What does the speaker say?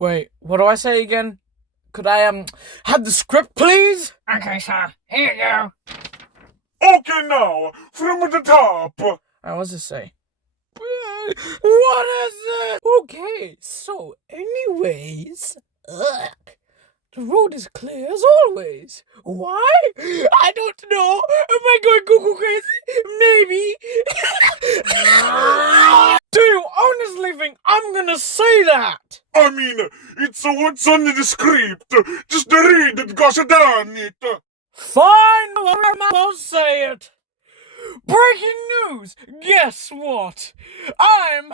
Wait, what do I say again? Could I, have the script, please? Okay, sir. Here you go. Okay, now, from the top. What's it say? What is it? Okay, so anyways, the road is clear as always. Why? I don't know. Am I going cuckoo crazy? Maybe. Do you honestly think I'm gonna say that? I mean, it's what's on the script. Just read it, gosh darn it. Fine, I'll say it. Breaking news! Guess what? I'm